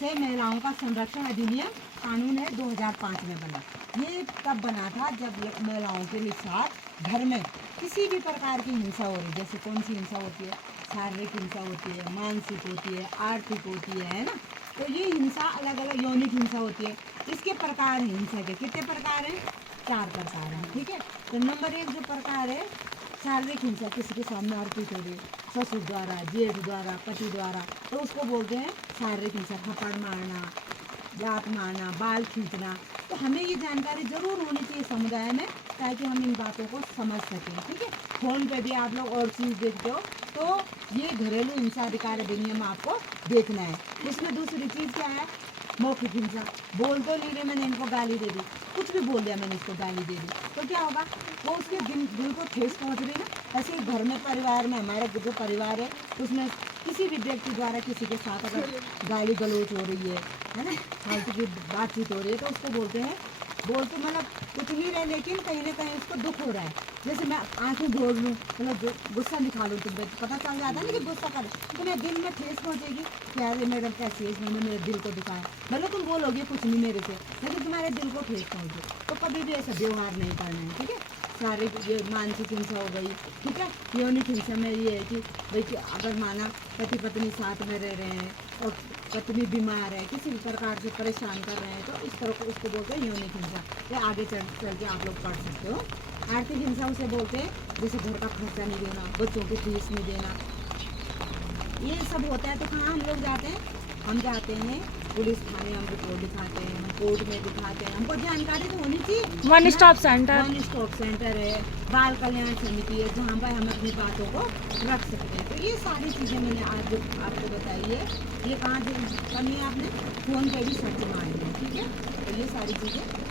से महिलाओं का संरक्षण अधिनियम कानून है 2005 में बना। ये तब बना था जब महिलाओं के साथ घर में किसी भी प्रकार की हिंसा हो रही, जैसे कौन सी हिंसा होती है, शारीरिक हिंसा होती है, मानसिक होती है, आर्थिक होती है ना। तो ये हिंसा अलग अलग यौनिक हिंसा होती है। इसके प्रकार हैं हिंसा के, कितने प्रकार हैं? 4 प्रकार हैं। ठीक है, तो नंबर 1 जो प्रकार है शारीरिक हिंसा, किसी के सामने अर्पित हो रही, ससुर द्वारा, जेठ द्वारा, पति द्वारा, तो उसको बोलते हैं शारीरिक हिंसा। थप्पड़ मारना, लात मारना, बाल खींचना। तो हमें ये जानकारी जरूर होनी चाहिए समुदाय में, ताकि हम इन बातों को समझ सकें। ठीक है, फोन पे भी आप लोग और चीज़ देखते हो तो ये घरेलू हिंसा अधिकार अधिनियम आपको देखना है। इसमें दूसरी चीज़ क्या है? मौखिक हिंसा। बोल तो नहीं रहे, मैंने इनको गाली दे दी, कुछ भी बोल दिया मैंने, इसको गाली दे दी, तो क्या होगा? वो उसके दिल को ठेस पहुंच रही ना। ऐसे ही घर में, परिवार में, हमारे जो परिवार है उसमें किसी भी व्यक्ति द्वारा किसी के साथ अगर गाली गलौज हो रही है ना, फालतू की बातचीत हो रही है, तो उसको बोलते हैं, बोल तो मतलब कुछ नहीं रहे, लेकिन कहीं ना कहीं उसको दुख हो रहा है। जैसे मैं आंखें घोर लूँ, मतलब गुस्सा दिखा लूँ, तो पता चल जाता है ना कि गुस्सा कर, तो मेरे दिल में ठेस पहुँचेगी कि यार मैडम कैसी है, इसने मेरे दिल को दिखाया। भले तुम बोलोगे कुछ नहीं मेरे से, लेकिन तुम्हारे दिल को ठेस पहुँचे, तो कभी भी ऐसा व्यवहार नहीं करना है। ठीक है, शारीरिक ये मानसिक हिंसा हो गई। ठीक है, यौनिक हिंसा में ये है कि भाई कि अगर माना पति पत्नी साथ में रह रहे हैं और पत्नी बीमार है, किसी भी प्रकार से परेशान कर रहे हैं, तो इस तरह को उसको बोलते हैं यौनिक हिंसा। ये आगे चल के आप लोग पढ़ सकते हो। आर्थिक हिंसा उसे बोलते हैं जैसे घर का खर्चा नहीं देना, बच्चों की फीस नहीं देना, ये सब होता है। तो कहाँ हम लोग जाते हैं? हम जाते हैं पुलिस थाने, हम रिपोर्ट दिखाते हैं, हम कोर्ट में दिखाते हैं। हमको जानकारी तो होनी चाहिए। One stop centre, one stop centre है, बाल कल्याण समिति है, जहाँ पर हम अपनी बातों को रख सकते हैं। तो ये सारी चीज़ें मैंने आज जो आपको बताई है, ये कहाँ से करनी है आपने? फ़ोन पे भी सर्च मारनी है। ठीक है, तो ये सारी चीज़ें